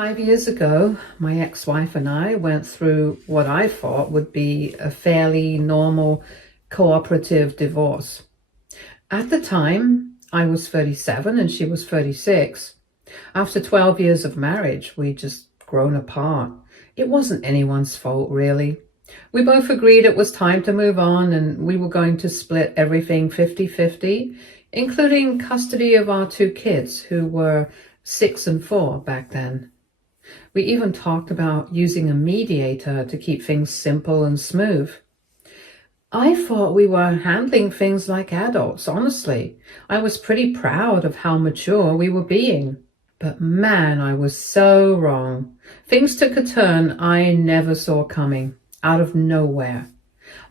5 years ago, my ex-wife and I went through what I thought would be a fairly normal cooperative divorce. At the time, I was 37 and she was 36. After 12 years of marriage, we'd just grown apart. It wasn't anyone's fault, really. We both agreed it was time to move on and we were going to split everything 50-50, including custody of our two kids, who were 6 and 4 back then. We even talked about using a mediator to keep things simple and smooth. I thought we were handling things like adults, honestly. I was pretty proud of how mature we were being. But man, I was so wrong. Things took a turn I never saw coming, out of nowhere.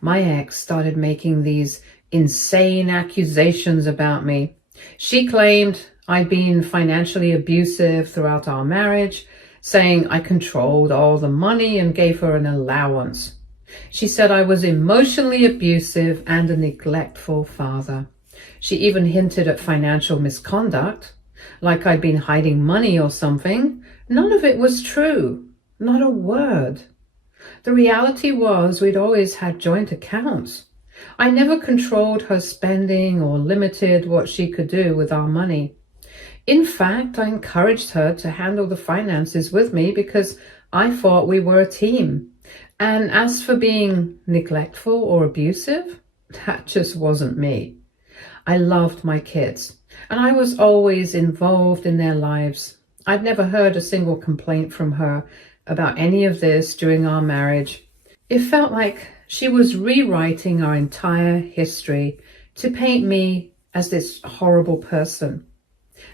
My ex started making these insane accusations about me. She claimed I'd been financially abusive throughout our marriage, saying I controlled all the money and gave her an allowance. She said I was emotionally abusive and a neglectful father. She even hinted at financial misconduct, like I'd been hiding money or something. None of it was true, not a word. The reality was we'd always had joint accounts. I never controlled her spending or limited what she could do with our money. In fact, I encouraged her to handle the finances with me because I thought we were a team. And as for being neglectful or abusive, that just wasn't me. I loved my kids, and I was always involved in their lives. I'd never heard a single complaint from her about any of this during our marriage. It felt like she was rewriting our entire history to paint me as this horrible person.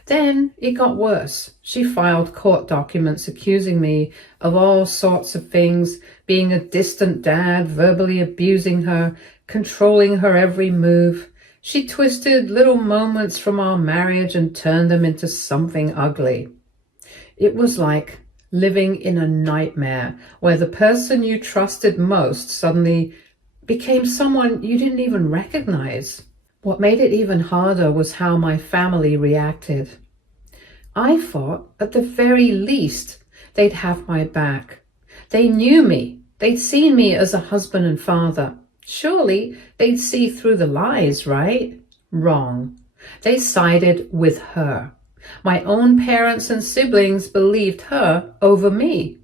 Then it got worse. She filed court documents accusing me of all sorts of things, being a distant dad, verbally abusing her, controlling her every move. She twisted little moments from our marriage and turned them into something ugly. It was like living in a nightmare where the person you trusted most suddenly became someone you didn't even recognize. What made it even harder was how my family reacted. I thought, at the very least, they'd have my back. They knew me. They'd seen me as a husband and father. Surely they'd see through the lies, right? Wrong. They sided with her. My own parents and siblings believed her over me.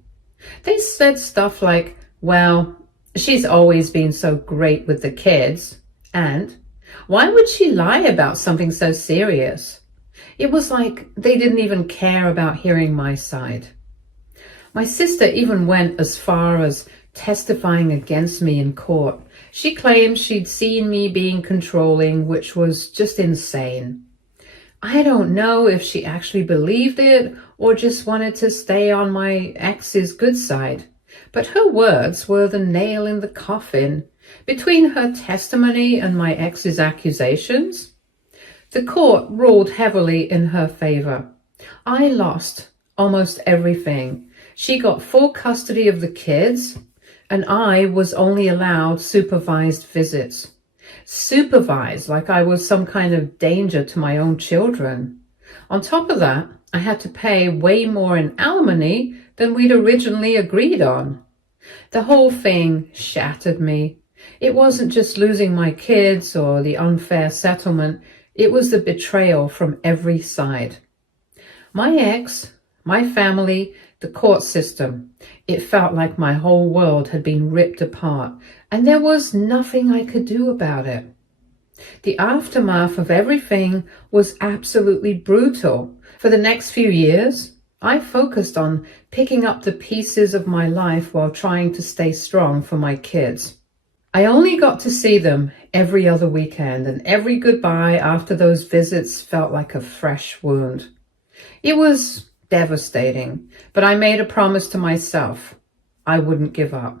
They said stuff like, well, she's always been so great with the kids, and why would she lie about something so serious? It was like they didn't even care about hearing my side. My sister even went as far as testifying against me in court. She claimed she'd seen me being controlling, which was just insane. I don't know if she actually believed it or just wanted to stay on my ex's good side, but her words were the nail in the coffin. Between her testimony and my ex's accusations, the court ruled heavily in her favor. I lost almost everything. She got full custody of the kids, and I was only allowed supervised visits. Supervised, like I was some kind of danger to my own children. On top of that, I had to pay way more in alimony than we'd originally agreed on. The whole thing shattered me. It wasn't just losing my kids or the unfair settlement. It was the betrayal from every side. My ex, my family, the court system. It felt like my whole world had been ripped apart, and there was nothing I could do about it. The aftermath of everything was absolutely brutal. For the next few years, I focused on picking up the pieces of my life while trying to stay strong for my kids. I only got to see them every other weekend, and every goodbye after those visits felt like a fresh wound. It was devastating, but I made a promise to myself. I wouldn't give up.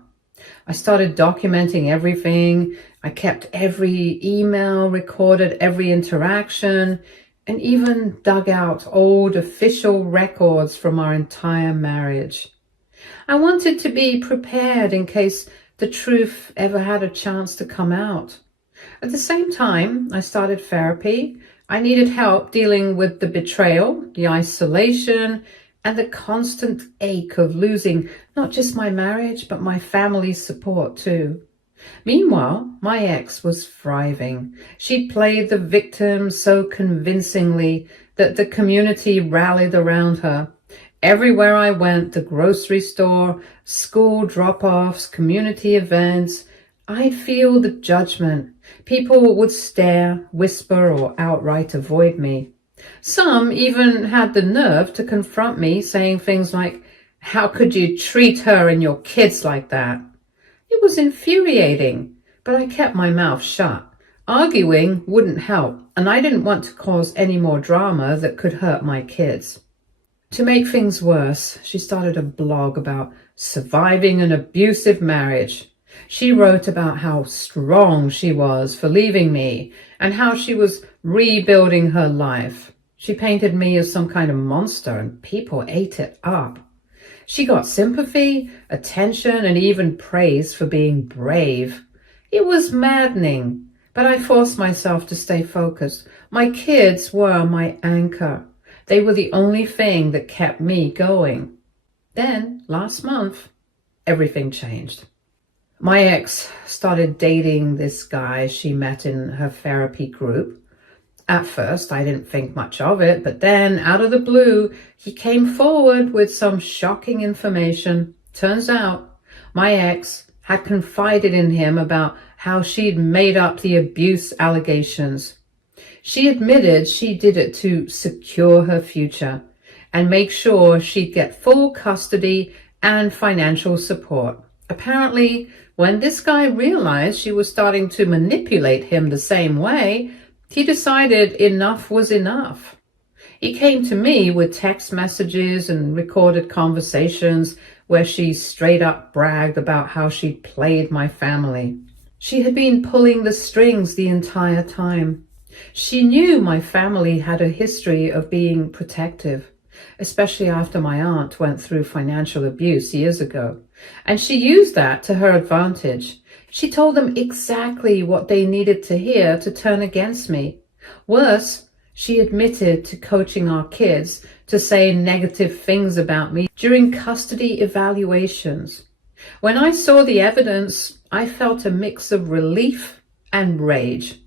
I started documenting everything. I kept every email, recorded every interaction, and even dug out old official records from our entire marriage. I wanted to be prepared in case the truth ever had a chance to come out. At the same time, I started therapy. I needed help dealing with the betrayal, the isolation, and the constant ache of losing not just my marriage, but my family's support too. Meanwhile, my ex was thriving. She played the victim so convincingly that the community rallied around her. Everywhere I went, the grocery store, school drop-offs, community events, I'd feel the judgment. People would stare, whisper, or outright avoid me. Some even had the nerve to confront me, saying things like, "How could you treat her and your kids like that?" It was infuriating, but I kept my mouth shut. Arguing wouldn't help, and I didn't want to cause any more drama that could hurt my kids. To make things worse, she started a blog about surviving an abusive marriage. She wrote about how strong she was for leaving me and how she was rebuilding her life. She painted me as some kind of monster, and people ate it up. She got sympathy, attention, and even praise for being brave. It was maddening, but I forced myself to stay focused. My kids were my anchor. They were the only thing that kept me going. Then, last month, everything changed. My ex started dating this guy she met in her therapy group. At first, I didn't think much of it, but then, out of the blue, he came forward with some shocking information. Turns out, my ex had confided in him about how she'd made up the abuse allegations. She admitted she did it to secure her future and make sure she'd get full custody and financial support. Apparently, when this guy realized she was starting to manipulate him the same way, he decided enough was enough. He came to me with text messages and recorded conversations where she straight up bragged about how she'd played my family. She had been pulling the strings the entire time. She knew my family had a history of being protective, especially after my aunt went through financial abuse years ago. And she used that to her advantage. She told them exactly what they needed to hear to turn against me. Worse, she admitted to coaching our kids to say negative things about me during custody evaluations. When I saw the evidence, I felt a mix of relief and rage.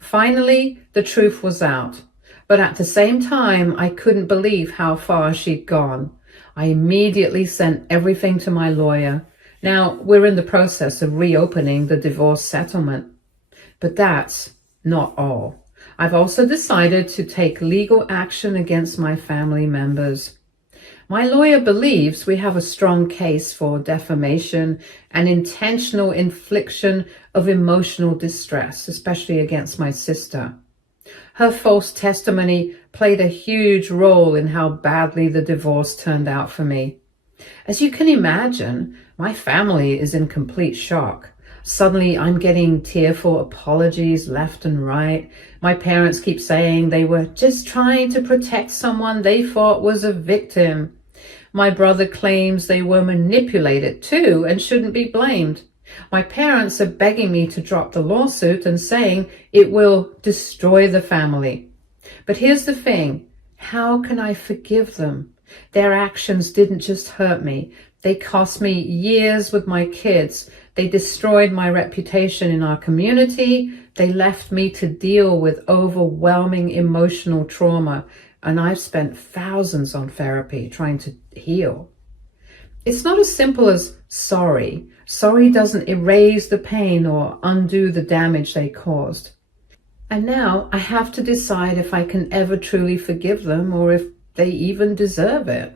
Finally, the truth was out, but at the same time, I couldn't believe how far she'd gone. I immediately sent everything to my lawyer. Now, we're in the process of reopening the divorce settlement. But that's not all. I've also decided to take legal action against my family members. My lawyer believes we have a strong case for defamation and intentional infliction of emotional distress, especially against my sister. Her false testimony played a huge role in how badly the divorce turned out for me. As you can imagine, my family is in complete shock. Suddenly, I'm getting tearful apologies left and right. My parents keep saying they were just trying to protect someone they thought was a victim. My brother claims they were manipulated too and shouldn't be blamed. My parents are begging me to drop the lawsuit and saying it will destroy the family. But here's the thing. How can I forgive them? Their actions didn't just hurt me. They cost me years with my kids. They destroyed my reputation in our community. They left me to deal with overwhelming emotional trauma. And I've spent thousands on therapy trying to heal. It's not as simple as sorry. Sorry doesn't erase the pain or undo the damage they caused. And now I have to decide if I can ever truly forgive them or if they even deserve it.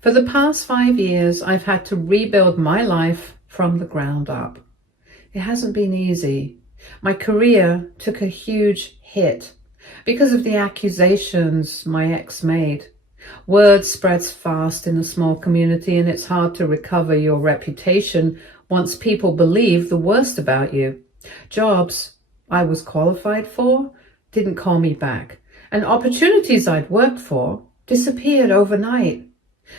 For the past 5 years, I've had to rebuild my life from the ground up. It hasn't been easy. My career took a huge hit because of the accusations my ex made. Word spreads fast in a small community, and it's hard to recover your reputation once people believe the worst about you. Jobs I was qualified for didn't call me back, and opportunities I'd worked for disappeared overnight.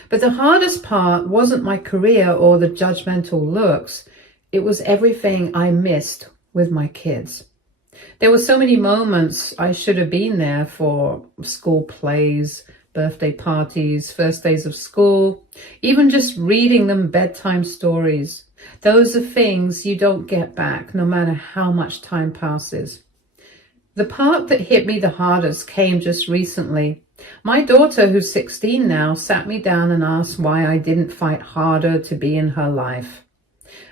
But the hardest part wasn't my career or the judgmental looks. It was everything I missed with my kids. There were so many moments I should have been there for: school plays, birthday parties, first days of school, even just reading them bedtime stories. Those are things you don't get back, no matter how much time passes. The part that hit me the hardest came just recently. My daughter, who's 16 now, sat me down and asked why I didn't fight harder to be in her life.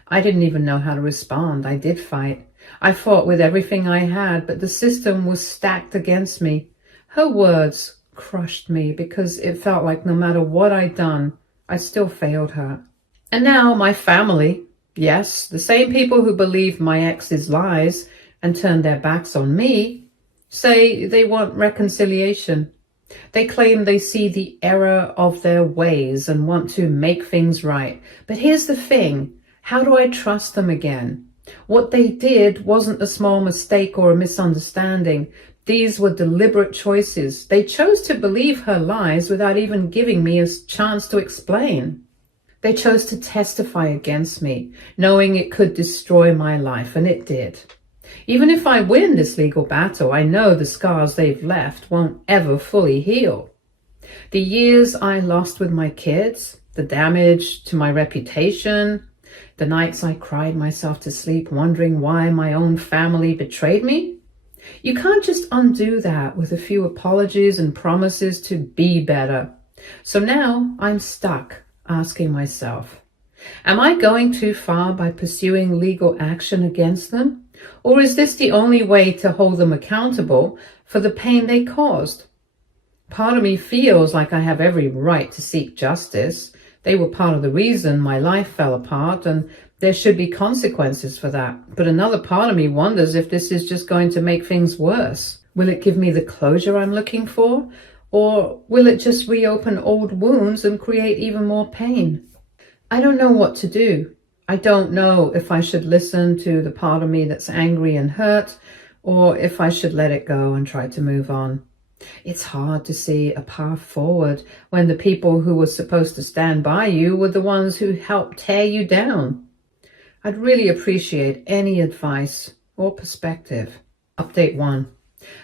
I didn't even know how to respond. I did fight. I fought with everything I had, but the system was stacked against me. Her words crushed me because it felt like no matter what I'd done, I still failed her. And now my family, yes, the same people who believed my ex's lies and turned their backs on me, say they want reconciliation. They claim they see the error of their ways and want to make things right. But here's the thing. How do I trust them again? What they did wasn't a small mistake or a misunderstanding. These were deliberate choices. They chose to believe her lies without even giving me a chance to explain. They chose to testify against me, knowing it could destroy my life, and it did. Even if I win this legal battle, I know the scars they've left won't ever fully heal. The years I lost with my kids, the damage to my reputation, the nights I cried myself to sleep wondering why my own family betrayed me. You can't just undo that with a few apologies and promises to be better. So now I'm stuck asking myself, am I going too far by pursuing legal action against them? Or is this the only way to hold them accountable for the pain they caused? Part of me feels like I have every right to seek justice. They were part of the reason my life fell apart, and there should be consequences for that. But another part of me wonders if this is just going to make things worse. Will it give me the closure I'm looking for? Or will it just reopen old wounds and create even more pain? I don't know what to do. I don't know if I should listen to the part of me that's angry and hurt, or if I should let it go and try to move on. It's hard to see a path forward when the people who were supposed to stand by you were the ones who helped tear you down. I'd really appreciate any advice or perspective. Update 1.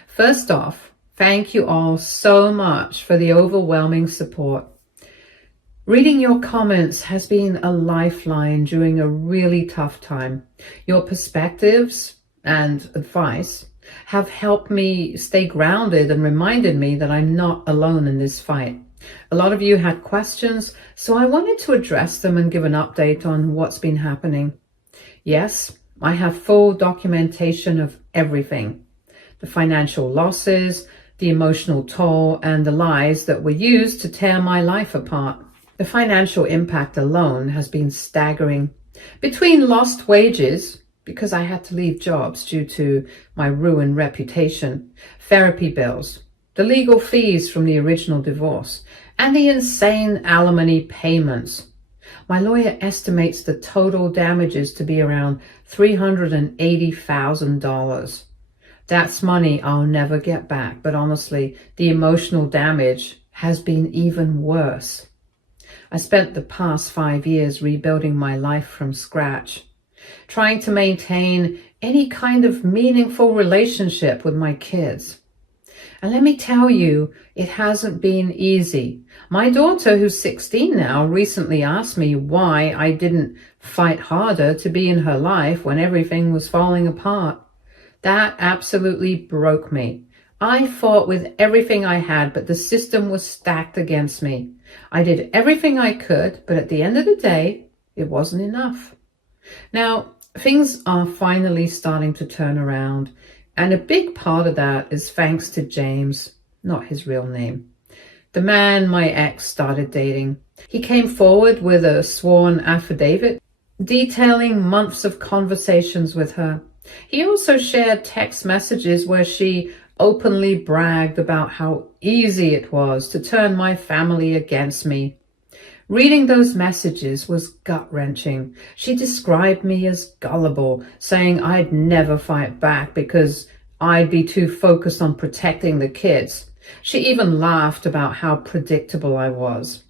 First off, thank you all so much for the overwhelming support. Reading your comments has been a lifeline during a really tough time. Your perspectives and advice have helped me stay grounded and reminded me that I'm not alone in this fight. A lot of you had questions, so I wanted to address them and give an update on what's been happening. Yes, I have full documentation of everything. The financial losses, the emotional toll, and the lies that were used to tear my life apart. The financial impact alone has been staggering. Between lost wages, because I had to leave jobs due to my ruined reputation, therapy bills, the legal fees from the original divorce, and the insane alimony payments, my lawyer estimates the total damages to be around $380,000. That's money I'll never get back, but honestly, the emotional damage has been even worse. I spent the past 5 years rebuilding my life from scratch, trying to maintain any kind of meaningful relationship with my kids. And let me tell you, it hasn't been easy. My daughter, who's 16 now, recently asked me why I didn't fight harder to be in her life when everything was falling apart. That absolutely broke me. I fought with everything I had, but the system was stacked against me. I did everything I could, but at the end of the day, it wasn't enough. Now, things are finally starting to turn around, and a big part of that is thanks to James, not his real name, the man my ex started dating. He came forward with a sworn affidavit detailing months of conversations with her. He also shared text messages where she openly bragged about how easy it was to turn my family against me. Reading those messages was gut-wrenching. She described me as gullible, saying I'd never fight back because I'd be too focused on protecting the kids. She even laughed about how predictable I was.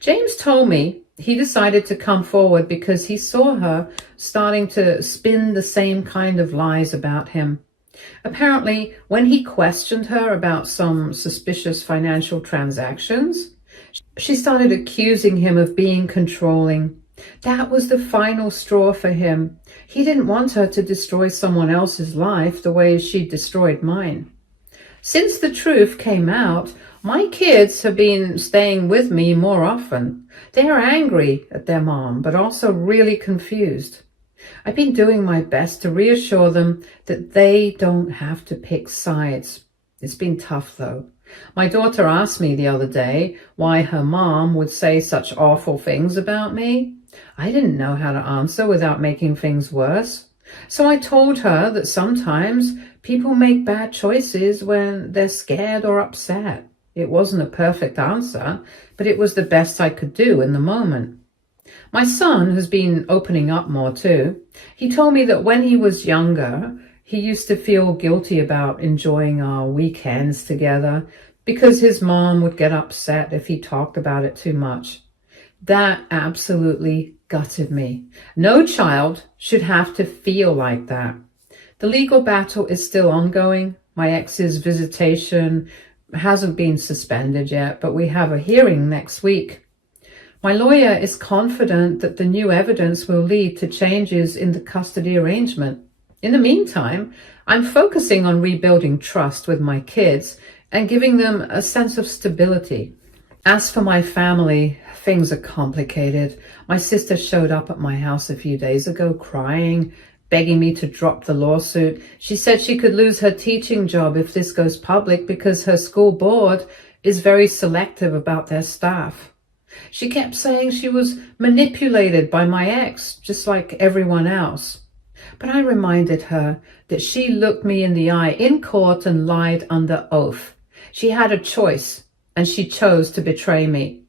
James told me he decided to come forward because he saw her starting to spin the same kind of lies about him. Apparently, when he questioned her about some suspicious financial transactions, she started accusing him of being controlling. That was the final straw for him. He didn't want her to destroy someone else's life the way she destroyed mine. Since the truth came out, my kids have been staying with me more often. They are angry at their mom, but also really confused. I've been doing my best to reassure them that they don't have to pick sides. It's been tough, though. My daughter asked me the other day why her mom would say such awful things about me. I didn't know how to answer without making things worse. So I told her that sometimes people make bad choices when they're scared or upset. It wasn't a perfect answer, but it was the best I could do in the moment. My son has been opening up more too. He told me that when he was younger, he used to feel guilty about enjoying our weekends together because his mom would get upset if he talked about it too much. That absolutely gutted me. No child should have to feel like that. The legal battle is still ongoing. My ex's visitation hasn't been suspended yet, but we have a hearing next week. My lawyer is confident that the new evidence will lead to changes in the custody arrangement. In the meantime, I'm focusing on rebuilding trust with my kids and giving them a sense of stability. As for my family, things are complicated. My sister showed up at my house a few days ago crying, begging me to drop the lawsuit. She said she could lose her teaching job if this goes public because her school board is very selective about their staff. She kept saying she was manipulated by my ex, just like everyone else. But I reminded her that she looked me in the eye in court and lied under oath. She had a choice, and she chose to betray me.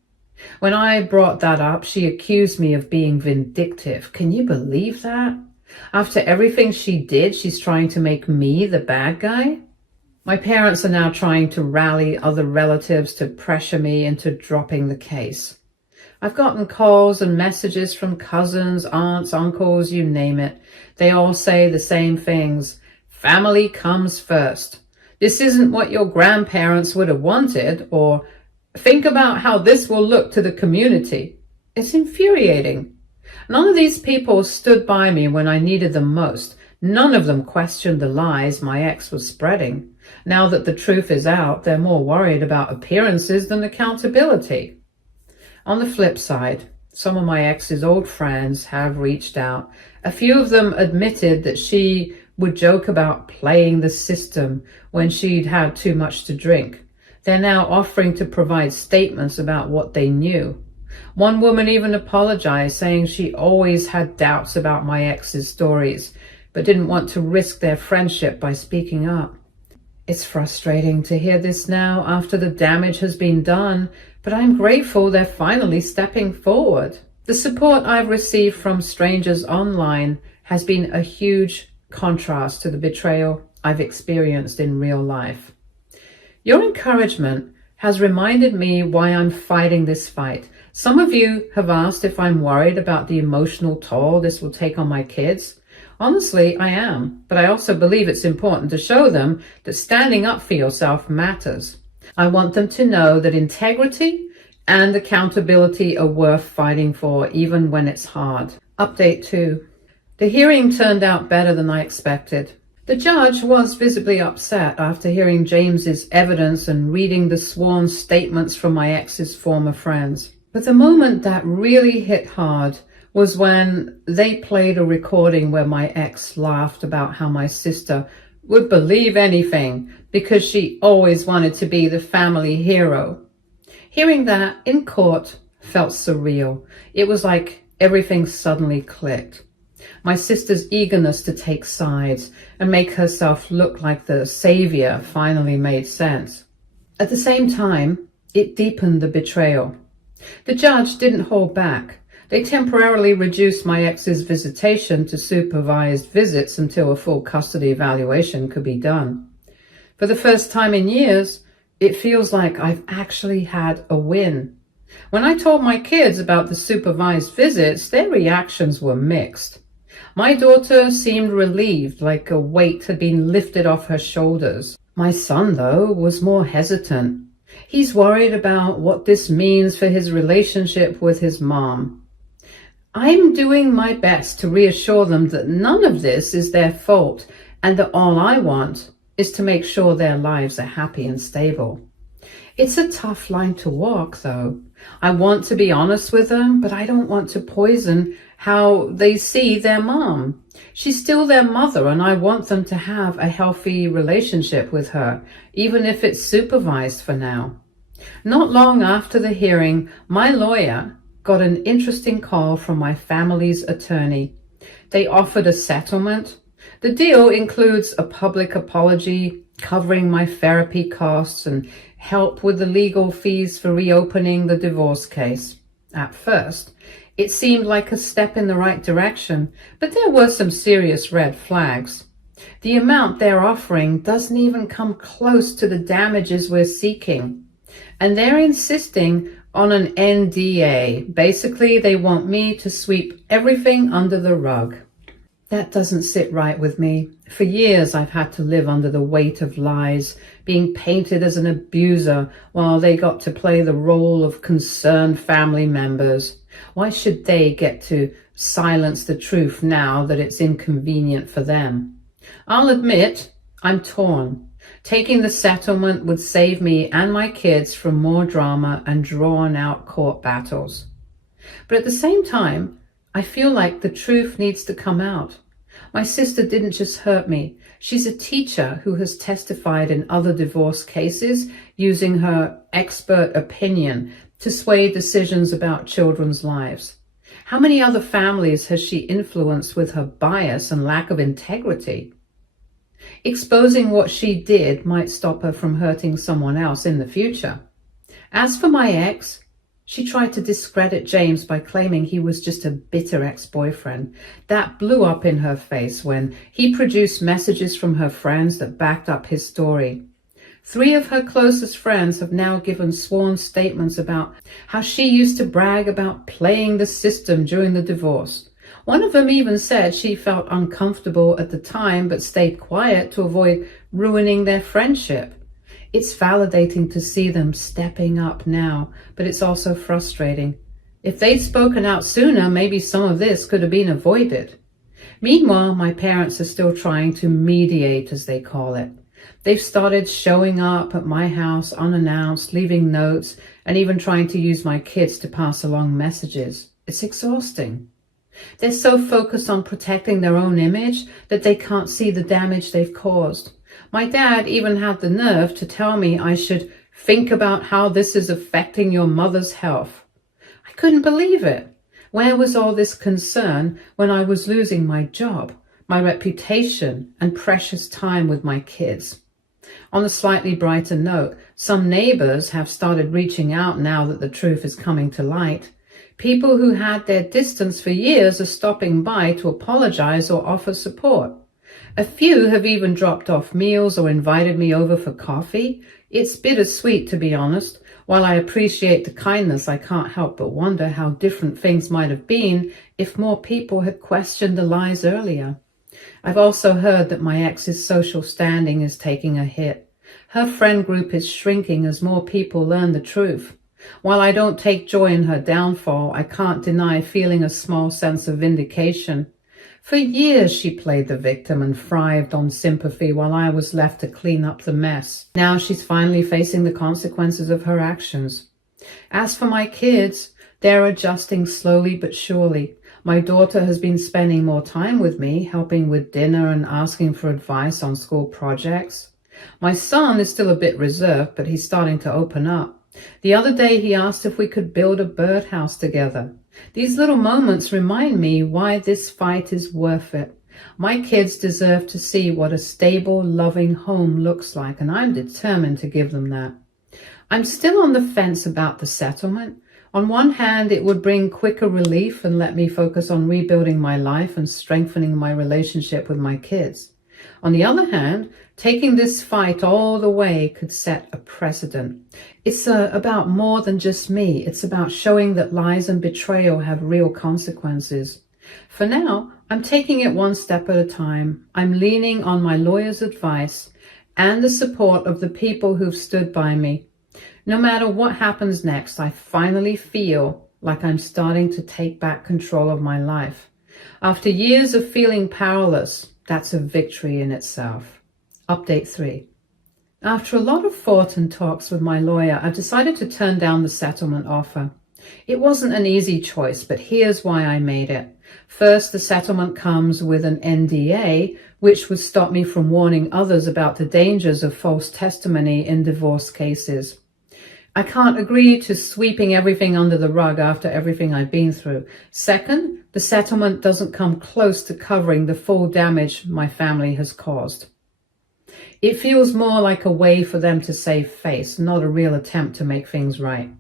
When I brought that up, she accused me of being vindictive. Can you believe that? After everything she did, she's trying to make me the bad guy? My parents are now trying to rally other relatives to pressure me into dropping the case. I've gotten calls and messages from cousins, aunts, uncles, you name it. They all say the same things. Family comes first. This isn't what your grandparents would have wanted, or think about how this will look to the community. It's infuriating. None of these people stood by me when I needed them most. None of them questioned the lies my ex was spreading. Now that the truth is out, they're more worried about appearances than accountability. On the flip side, some of my ex's old friends have reached out. A few of them admitted that she would joke about playing the system when she'd had too much to drink. They're now offering to provide statements about what they knew. One woman even apologized, saying she always had doubts about my ex's stories, but didn't want to risk their friendship by speaking up. It's frustrating to hear this now after the damage has been done, but I'm grateful they're finally stepping forward. The support I've received from strangers online has been a huge contrast to the betrayal I've experienced in real life. Your encouragement has reminded me why I'm fighting this fight. Some of you have asked if I'm worried about the emotional toll this will take on my kids. Honestly, I am, but I also believe it's important to show them that standing up for yourself matters. I want them to know that integrity and accountability are worth fighting for, even when it's hard. Update 2. The hearing turned out better than I expected. The judge was visibly upset after hearing James's evidence and reading the sworn statements from my ex's former friends. But the moment that really hit hard was when they played a recording where my ex laughed about how my sister would believe anything because she always wanted to be the family hero. Hearing that in court felt surreal. It was like everything suddenly clicked. My sister's eagerness to take sides and make herself look like the savior finally made sense. At the same time, it deepened the betrayal. The judge didn't hold back. They temporarily reduced my ex's visitation to supervised visits until a full custody evaluation could be done. For the first time in years, it feels like I've actually had a win. When I told my kids about the supervised visits, their reactions were mixed. My daughter seemed relieved, like a weight had been lifted off her shoulders. My son, though, was more hesitant. He's worried about what this means for his relationship with his mom. I'm doing my best to reassure them that none of this is their fault and that all I want is to make sure their lives are happy and stable. It's a tough line to walk, though. I want to be honest with them, but I don't want to poison how they see their mom. She's still their mother, and I want them to have a healthy relationship with her, even if it's supervised for now. Not long after the hearing, my lawyer got an interesting call from my family's attorney. They offered a settlement. The deal includes a public apology, covering my therapy costs, and help with the legal fees for reopening the divorce case. At first, it seemed like a step in the right direction, but there were some serious red flags. The amount they're offering doesn't even come close to the damages we're seeking. And they're insisting on an NDA. Basically, they want me to sweep everything under the rug. That doesn't sit right with me. For years, I've had to live under the weight of lies, being painted as an abuser while they got to play the role of concerned family members. Why should they get to silence the truth now that it's inconvenient for them? I'll admit, I'm torn. Taking the settlement would save me and my kids from more drama and drawn-out court battles. But at the same time, I feel like the truth needs to come out. My sister didn't just hurt me. She's a teacher who has testified in other divorce cases using her expert opinion to sway decisions about children's lives. How many other families has she influenced with her bias and lack of integrity? Exposing what she did might stop her from hurting someone else in the future. As for my ex, she tried to discredit James by claiming he was just a bitter ex-boyfriend. That blew up in her face when he produced messages from her friends that backed up his story. 3 of her closest friends have now given sworn statements about how she used to brag about playing the system during the divorce. One of them even said she felt uncomfortable at the time but stayed quiet to avoid ruining their friendship. It's validating to see them stepping up now, but it's also frustrating. If they'd spoken out sooner, maybe some of this could have been avoided. Meanwhile, my parents are still trying to mediate, as they call it. They've started showing up at my house unannounced, leaving notes, and even trying to use my kids to pass along messages. It's exhausting. They're so focused on protecting their own image that they can't see the damage they've caused. My dad even had the nerve to tell me I should think about how this is affecting your mother's health. I couldn't believe it. Where was all this concern when I was losing my job, my reputation, and precious time with my kids? On a slightly brighter note, some neighbors have started reaching out now that the truth is coming to light. People who had their distance for years are stopping by to apologize or offer support. A few have even dropped off meals or invited me over for coffee. It's bittersweet, to be honest. While I appreciate the kindness, I can't help but wonder how different things might have been if more people had questioned the lies earlier. I've also heard that my ex's social standing is taking a hit. Her friend group is shrinking as more people learn the truth. While I don't take joy in her downfall, I can't deny feeling a small sense of vindication. For years she played the victim and thrived on sympathy while I was left to clean up the mess. Now she's finally facing the consequences of her actions. As for my kids, they're adjusting slowly but surely. My daughter has been spending more time with me, helping with dinner and asking for advice on school projects. My son is still a bit reserved, but he's starting to open up. The other day he asked if we could build a birdhouse together. These little moments remind me why this fight is worth it. My kids deserve to see what a stable, loving home looks like, and I'm determined to give them that. I'm still on the fence about the settlement. On one hand, it would bring quicker relief and let me focus on rebuilding my life and strengthening my relationship with my kids. On the other hand, taking this fight all the way could set a precedent. It's about more than just me. It's about showing that lies and betrayal have real consequences. For now, I'm taking it one step at a time. I'm leaning on my lawyer's advice and the support of the people who've stood by me. No matter what happens next, I finally feel like I'm starting to take back control of my life. After years of feeling powerless, that's a victory in itself. Update 3. After a lot of thought and talks with my lawyer, I've decided to turn down the settlement offer. It wasn't an easy choice, but here's why I made it. First, the settlement comes with an NDA, which would stop me from warning others about the dangers of false testimony in divorce cases. I can't agree to sweeping everything under the rug after everything I've been through. Second, the settlement doesn't come close to covering the full damage my family has caused. It feels more like a way for them to save face, not a real attempt to make things right.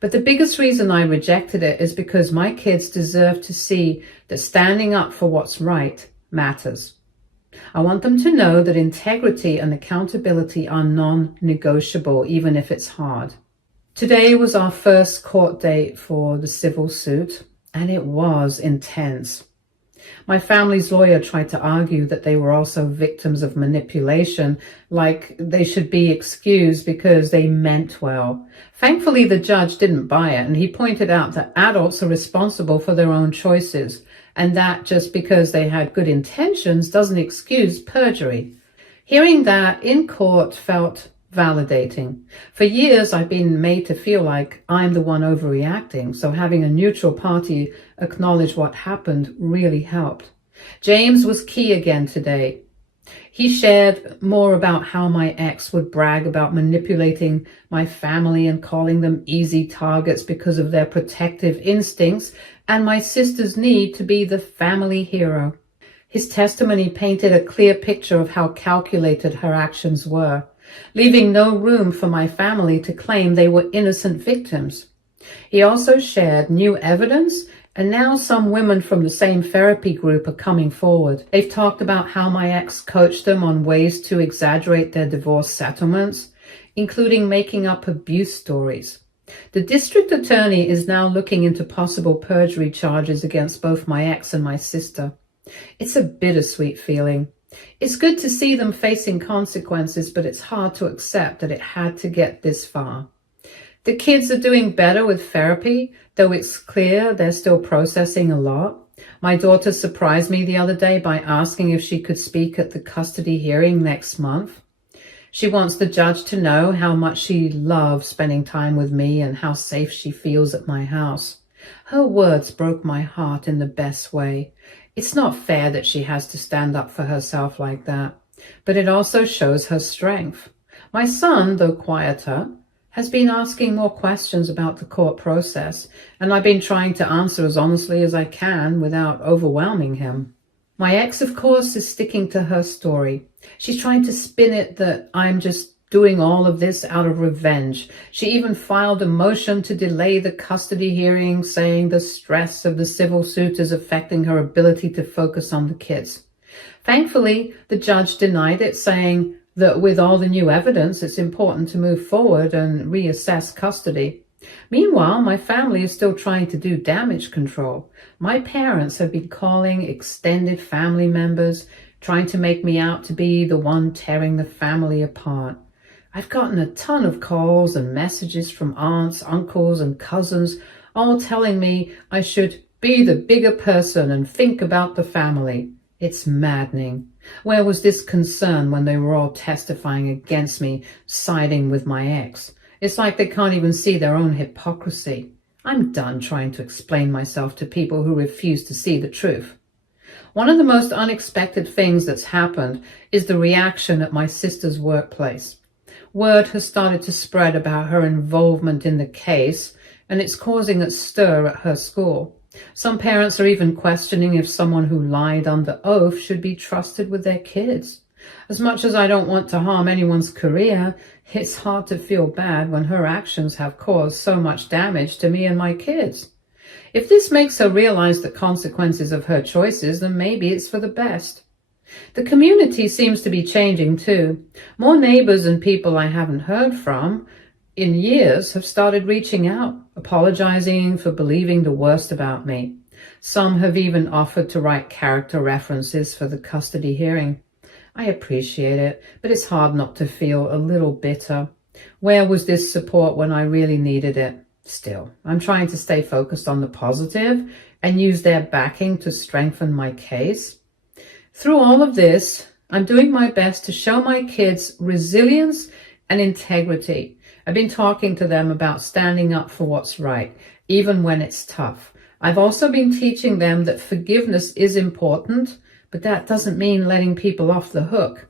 But the biggest reason I rejected it is because my kids deserve to see that standing up for what's right matters. I want them to know that integrity and accountability are non-negotiable, even if it's hard. Today was our first court date for the civil suit, and it was intense. My family's lawyer tried to argue that they were also victims of manipulation, like they should be excused because they meant well. Thankfully, the judge didn't buy it, and he pointed out that adults are responsible for their own choices, and that just because they had good intentions doesn't excuse perjury. Hearing that in court felt validating. For years, I've been made to feel like I'm the one overreacting, so having a neutral party acknowledge what happened really helped. James was key again today. He shared more about how my ex would brag about manipulating my family and calling them easy targets because of their protective instincts and my sister's need to be the family hero. His testimony painted a clear picture of how calculated her actions were, leaving no room for my family to claim they were innocent victims. He also shared new evidence, and now some women from the same therapy group are coming forward. They've talked about how my ex coached them on ways to exaggerate their divorce settlements, including making up abuse stories. The district attorney is now looking into possible perjury charges against both my ex and my sister. It's a bittersweet feeling. It's good to see them facing consequences, but it's hard to accept that it had to get this far. The kids are doing better with therapy, though it's clear they're still processing a lot. My daughter surprised me the other day by asking if she could speak at the custody hearing next month. She wants the judge to know how much she loves spending time with me and how safe she feels at my house. Her words broke my heart in the best way. It's not fair that she has to stand up for herself like that, but it also shows her strength. My son, though quieter, has been asking more questions about the court process, and I've been trying to answer as honestly as I can without overwhelming him. My ex, of course, is sticking to her story. She's trying to spin it that I'm just doing all of this out of revenge. She even filed a motion to delay the custody hearing, saying the stress of the civil suit is affecting her ability to focus on the kids. Thankfully, the judge denied it, saying that with all the new evidence, it's important to move forward and reassess custody. Meanwhile, my family is still trying to do damage control. My parents have been calling extended family members, trying to make me out to be the one tearing the family apart. I've gotten a ton of calls and messages from aunts, uncles, and cousins, all telling me I should be the bigger person and think about the family. It's maddening. Where was this concern when they were all testifying against me, siding with my ex? It's like they can't even see their own hypocrisy. I'm done trying to explain myself to people who refuse to see the truth. One of the most unexpected things that's happened is the reaction at my sister's workplace. Word has started to spread about her involvement in the case, and it's causing a stir at her school. Some parents are even questioning if someone who lied under oath should be trusted with their kids. As much as I don't want to harm anyone's career, it's hard to feel bad when her actions have caused so much damage to me and my kids. If this makes her realize the consequences of her choices, then maybe it's for the best. The community seems to be changing too. More neighbors and people I haven't heard from in years have started reaching out. apologizing for believing the worst about me. Some have even offered to write character references for the custody hearing. I appreciate it, but it's hard not to feel a little bitter. Where was this support when I really needed it? Still, I'm trying to stay focused on the positive and use their backing to strengthen my case. Through all of this, I'm doing my best to show my kids resilience and integrity. I've been talking to them about standing up for what's right, even when it's tough. I've also been teaching them that forgiveness is important, but that doesn't mean letting people off the hook.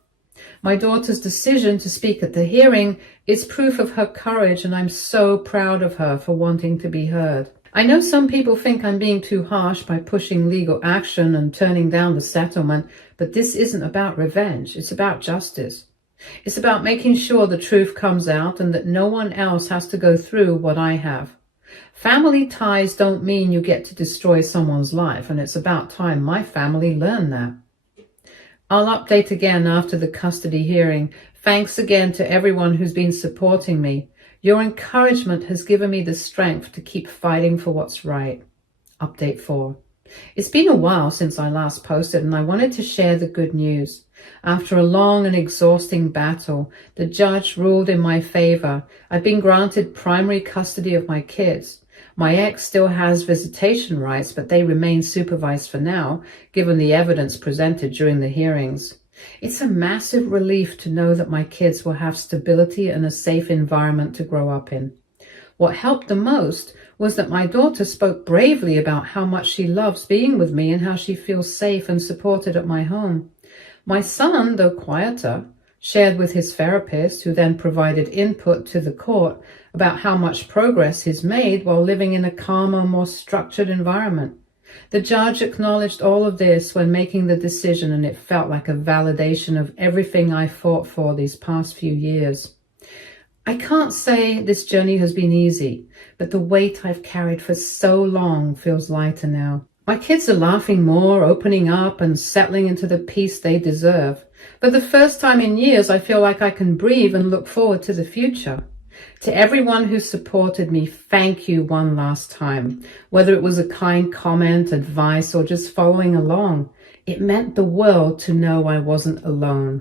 My daughter's decision to speak at the hearing is proof of her courage, and I'm so proud of her for wanting to be heard. I know some people think I'm being too harsh by pushing legal action and turning down the settlement, but this isn't about revenge. It's about justice. It's about making sure the truth comes out and that no one else has to go through what I have. Family ties don't mean you get to destroy someone's life, and it's about time my family learned that. I'll update again after the custody hearing. Thanks again to everyone who's been supporting me. Your encouragement has given me the strength to keep fighting for what's right. Update 4. It's been a while since I last posted, and I wanted to share the good news. After a long and exhausting battle, the judge ruled in my favor. I've been granted primary custody of my kids. My ex still has visitation rights, but they remain supervised for now, given the evidence presented during the hearings. It's a massive relief to know that my kids will have stability and a safe environment to grow up in. What helped the most was that my daughter spoke bravely about how much she loves being with me and how she feels safe and supported at my home. My son, though quieter, shared with his therapist, who then provided input to the court about how much progress he's made while living in a calmer, more structured environment. The judge acknowledged all of this when making the decision, and it felt like a validation of everything I fought for these past few years. I can't say this journey has been easy, but the weight I've carried for so long feels lighter now. My kids are laughing more, opening up, and settling into the peace they deserve. For the first time in years, I feel like I can breathe and look forward to the future. To everyone who supported me, thank you one last time. Whether it was a kind comment, advice, or just following along, it meant the world to know I wasn't alone.